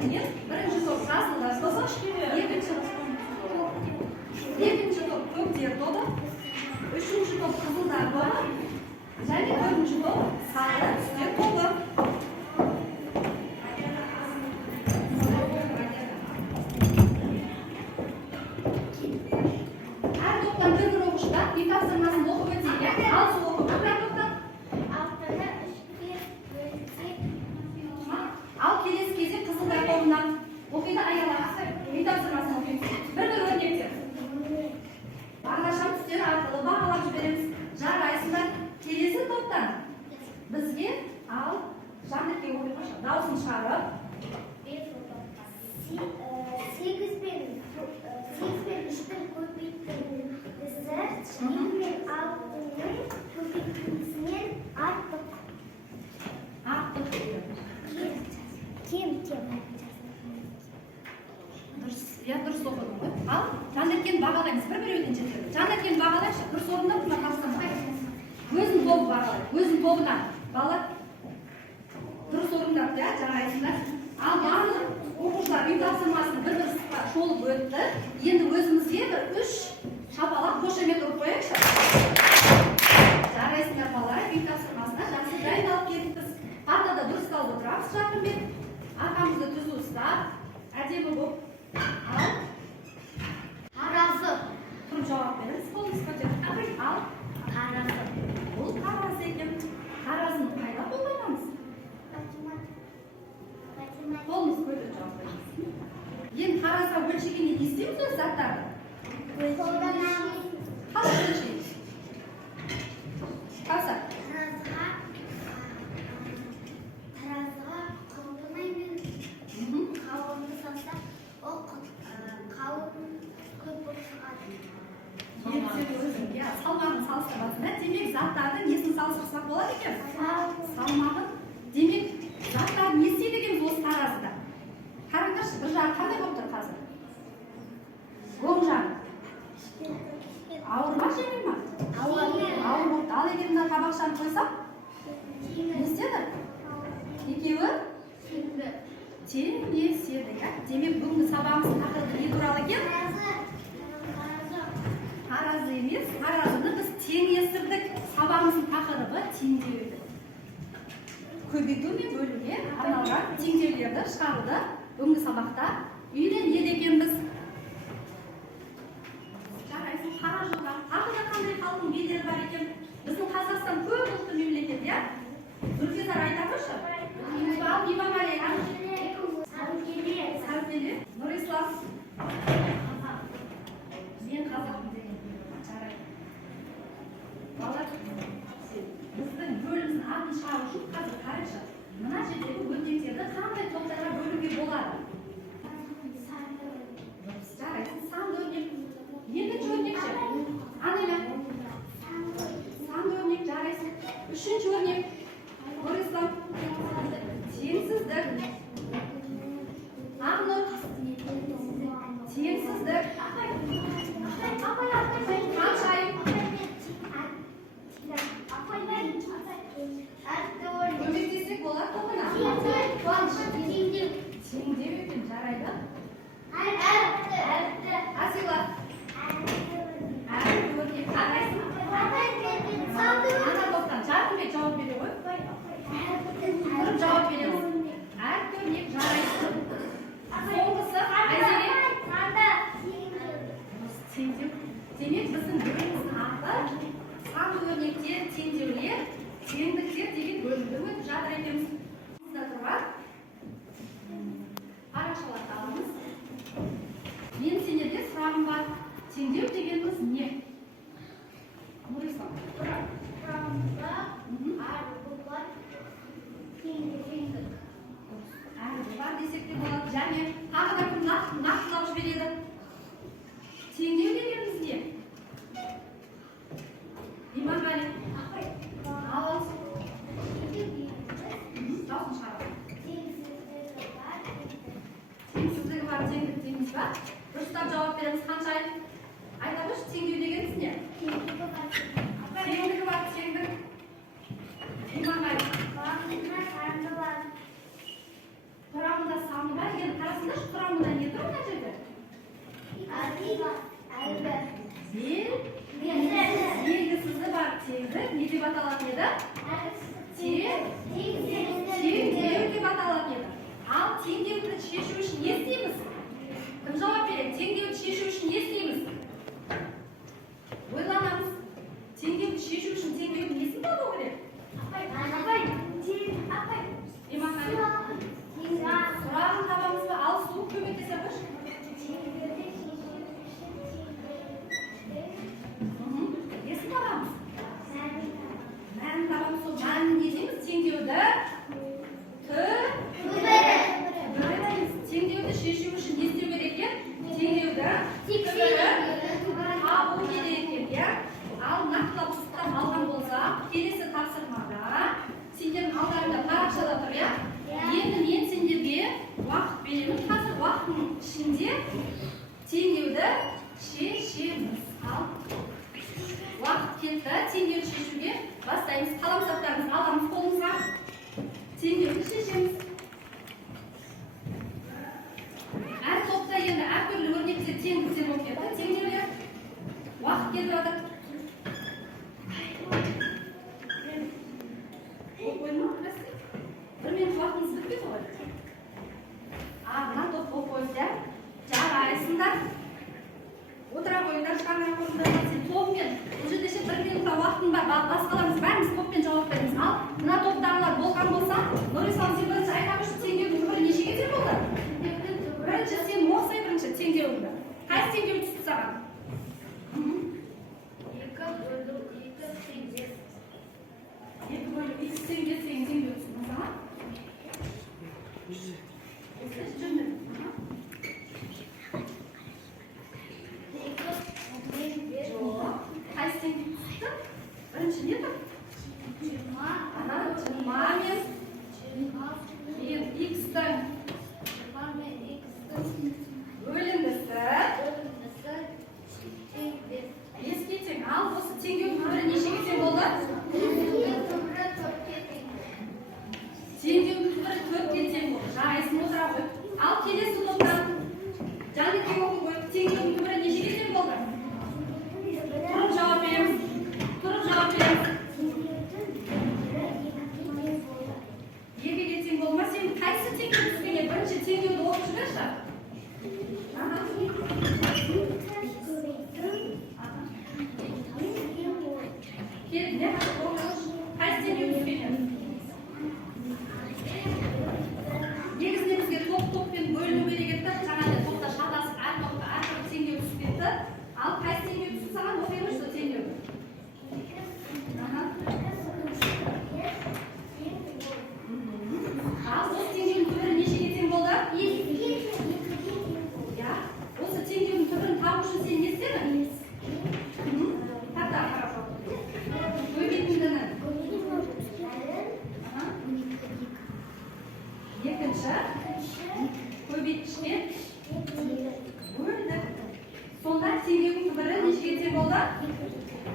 Keyin birinchi to'p qazillar to'da, ikkinchi to'p ko'k ter to'da, uchinchi to'p qizillar to'da, және to'rtinchi to'p sariq ter to'da. Har to'pdan bir o'qishda үй topshirmasini o'qib o'taylik. Al suv o'qib o'taylik. Al kelesi кезек qizillar to'pidan o'qiydi ayollar. Үй topshirmasini o'qiymiz. Bir o'rnekdir. Bardasham tüsteri arqылы бағалап жібереміз. Жарайсыңдар. Келесі топтан бізге ал Жанерке оқи қойшы. Дауысын шығарып. 8 пен 3-тің көбейтіндісі 2 пен 6-ның көбейтіндісінен артық. Артық. Кем. Дұрыс оқыдың ғой. Ал Жанеркені бағалаймыз. Бір өтін жетеді. Жанеркені бағалайшы. Дұрыс орында бұна тапсырма. Өзін тобы бағалайды. Өзін тобынан бала дұрыс орындап, жарайсыңдар. Ал барлық оқушылар үй тапсырмасын бір шолып өтті. Енді өзімізге бір 3 шапалақ қошемет ұрып қояйықшы. Жарайсыңдар балалар, үй тапсырмасына жақсы дайындалып кеттіңіз. Партада дұрысталып отырамыз Жарқынбек. Арқамызды түзу ұстап, әдемі болып. Ал Таразы. тұрып жауап беріңіз. Қолыңыз көтеріп. Ал Таразы. бұл таразы екен. Таразыны қайда қолданамыз? Қолыңыз көтеріп жауап беріңіз. Енді таразға өлшегенде не істейміз өз заттарды? Қолданамыз. Қалай өлшейміз? Қалса? Таразыға қолданайын. Қауынды салса, ол қауын көп болып шығады. Салмағын салыстырасың. Демек, заттардың несін салыстырсақ болады екен? Салмағын. Демек, заттардың не істейді екенбіз осы таразыда? Қараңдаршы, бір жағы қандай болып тұр қазір? Оң жағы. Ауыр ма, жеңіл ма? Ауыр болды. Ал егер мына табақшаны қойсам, не істеді? Екеуі теңеседі. Демек, бүгінгі сабағымыздың тақырыбы не туралы екен? Таразы емес, таразыны біз теңестірдік. Сабағымыздың тақырыбы теңдеу еді. Көбейту мен бөлуге арналған теңдеулерді шығаруды бүгінгі сабақта үйренеді екенбіз. Жарайсың, қара жылға тағы да қандай халықтың белгілері бар екен? Біздің Қазақстан көп ұлтты мемлекет, иә? Зүлфизар айта қойшы. Ал Имамали, Сәркеле, Нұрислам. Мен қазақпын деген. Жарайды. Балалар, біздің бөліміздің атын шығару үшін қазір қарайшы. Мына жердегі өрнектерді қандай топтарға бөлуге болады? Жарайды, санды өрнек. Екінші өрнек ше? Анеля. Санды өрнек жарайсың. Үшінші өрнек. Нұрислам. Теңсіздік. Ақнұр. Теңсіздік. Қаншайым. Көмектесек болады тоғына. Теңдеу екен, жарайды. Асила. Әріп өрнек. Ана топтан Жарқынбек жауап бере ғой. Тұрып жауап береміз. Әріп өрнек жарайсың. Соңғысы Айзере. Теңдеу. Демек біздің бөліміміздің аты санды өрнектер, теңдеулер, теңдіктер деген бөлімді өтіп жатыр екенбіз. Сізді тұрған парақшаларды алыңыз. Мен сендерге сұрағым бар. Теңдеу дегеніміз не? Нұрислам. Құрамында әрбір бар теңдік. Әрбір бар десек те болады. Және тағы да кім нақтылап жібереді? Теңдеу дегеніміз не? Иманғали. Ал. Дауысын шығарып. Теңсіздігі бар, теңдік дейміз ба? Дұрыстап жауап береміз. Қаншайым? Айта қойшы, теңдеу дегеніміз не? Теңдігі бар, теңдік. Иманғали. Құрамында санды бар. Құрамында санды бар, енді екінші көбейткішке бөлдік. Сонда теңдеудің түбірі нешеге тең болды?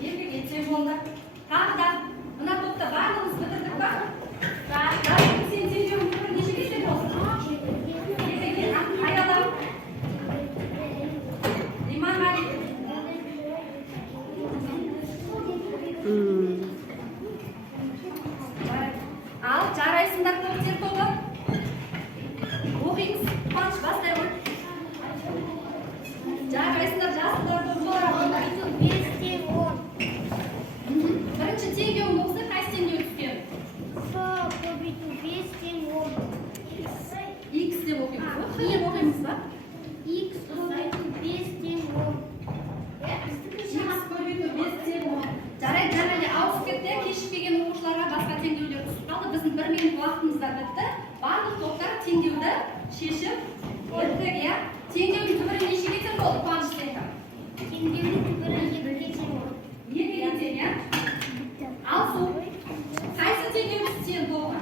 2-ге тең болды. Тағы да мына топта барлығымыз бітірдік па? Сен теңдеудің түбірі нешеге тең болды? 2-ге айналам. Иманғали. Ал жарайсыңдар көптер тобы. Оқимыз. Қуаныш бастай ғой. Жарайсыңдар жасыңдар тобы. Бірінші теңдеуің болса қайсы теңдеу түскен? X деп оқимыз ба? Не оқимыз ба? X көбейту 5 тең 10. Жарайды, жарайды, ауысып кетті. Кешіп келген оқушыларға басқа теңдеулер түсіп қалды. Біздің 1 минут уақытымызда бітті. Барлық топтар теңдеуді шешіп өттік, иә? Теңдеудің түбірі нешеге тең болды? Қуаныш сенің. Теңдеудің түбірі 2-ге тең болды. 2-ге тең, иә? Ал су. Қайсы теңдеуіміз тең тобы?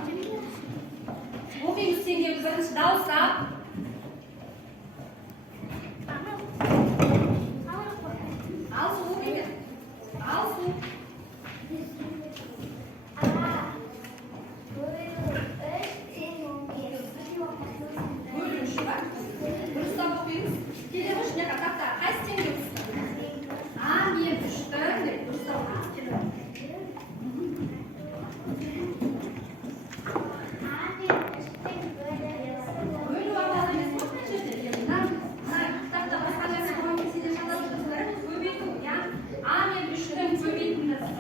Оқимыз теңдеуді бірінші дауыстап. Ал су оқимыз. Ал су. Бөлінші ба? Дұрыстап оқимыз. Келе ғой, шынеға тақта. Қайсы теңдеу түсті? Мен үштің деп дұрыстап оқимыз. Бөлу амалы емес қой мына жерде. Мына кітапта басқа нәрсе болған кезде де жазып жүрсіздер. Көбейту, иә? Мен үштің көбейтіндісі.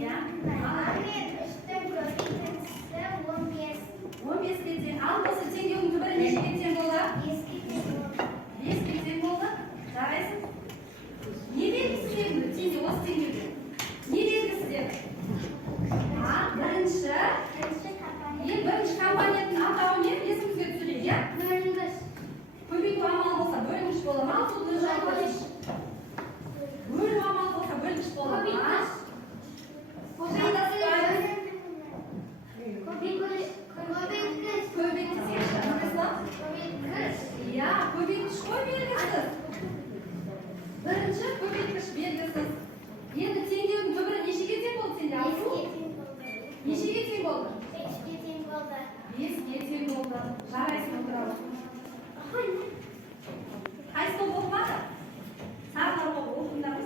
Иә? 15-ге тең. Ал осы теңдеудің түбірі нешеге тең болды? 5-ге тең болды. Жарайсың? Не белгісіз еді теңдеу осы теңдеуде? Не белгісіз еді? Бірінші компоненттің атауы не? Есімізге түсірейік, иә? Көбейту амалы болса бөлгіш бола ма? Бөлу амалы болса бөлгіш бола ма? Иә, көбейткіш қой белгісіз. Бірінші көбейткіш белгісіз. Енді теңдеудің түбірі нешеге тең болды сенде? Нешеге тең болды? 5-ге тең болды. Жарайсың отыралы. Қайсы топ оқымады? Сардар оқыңдар ма?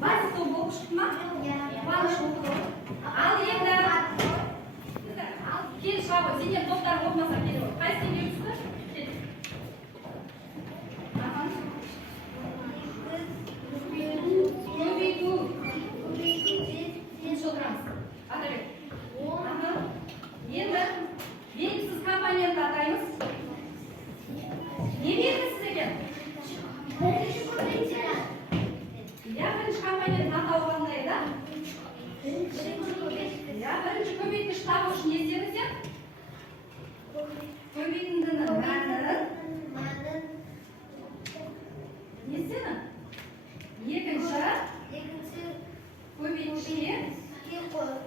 Базис топ оқып шықты ма? Қуаныш оқыды. Ал енді кел шыға ғой. Сендер топтар оқымаса кел ғой. Қайсы теңдеу түсті? Көбейту. Кел отырамыз. Атабек. Енді белгісіз компонентті атаймыз. Не белгісіз екен? Иә, бірінші компоненттің атауы қандай да? Иә, бірінші көбейткіш табу үшін не істедің сен? Көбейтіндінің мәнін не істедің? Екінші көбейткішке бөлдік.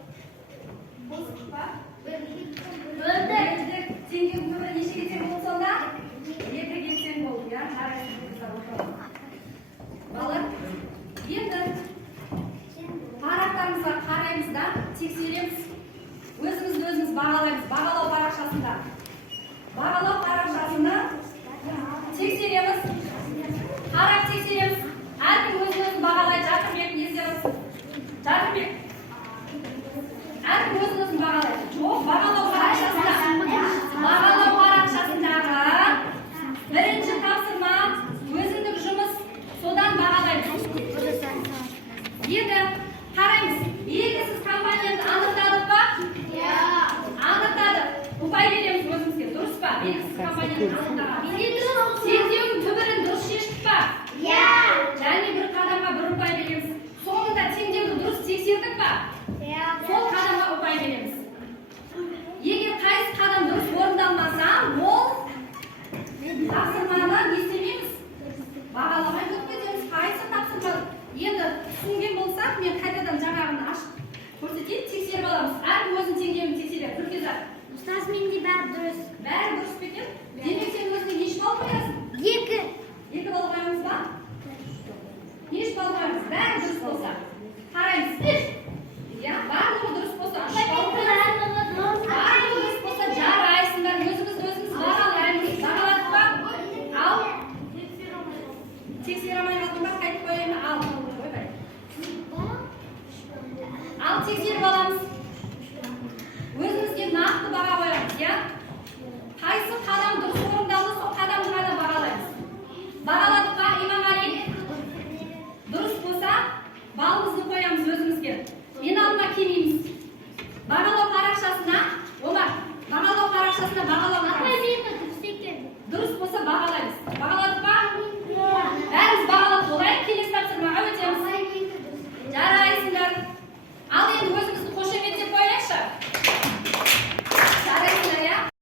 Теңдеудің түбірі нешеге тең болды сонда? 2-ге тең болды, иә? Балалар, енді парақтарымызға қараймыз да, тексереміз. Өзімізді өзіміз бағалаймыз. Бағалау парақшасында. Бағалау парақшасында тексереміз. Қарап тексереміз. Әркім өзін бағалайды. Жатырбек, не істеміз? Жатырбек. Әркім өзін бағалайды. Жоқ, бағалау парақшасындағы бірінші тапсырма өзіндік жұмыс, содан бағалайды. Енді қараймыз. Белгісіз компонентті анықтадық па? Анықтадық. Ұпай береміз өзімізге. Дұрыс па? Белгісіз компонентті анықтаған. Теңдеудің түбірін дұрыс шештік па? Және бір қадамға бір ұпай береміз. Соңында теңдеуді дұрыс тексердік па? Сол қадамға ұпай береміз. Егер қайсы қадам дұрыс орындалмаса, ол тапсырманы не істемейміз? Бағаламай өтпетеміз. Қайсы тапсырма? Енді түсінген болсақ, мен қайтадан жаңағыны ашып көрсетейін, тексеріп аламыз. Әркім өзін тексеріп аламыз. Өзімізге нақты баға қоямыз, иә? Қайсы қадам дұрыс орындалды, сол қадамды ғана бағалаймыз. Бағаладық па, Иманғали? Дұрыс болса, балымызды қоямыз өзімізге. Мен алдыма келмейміз.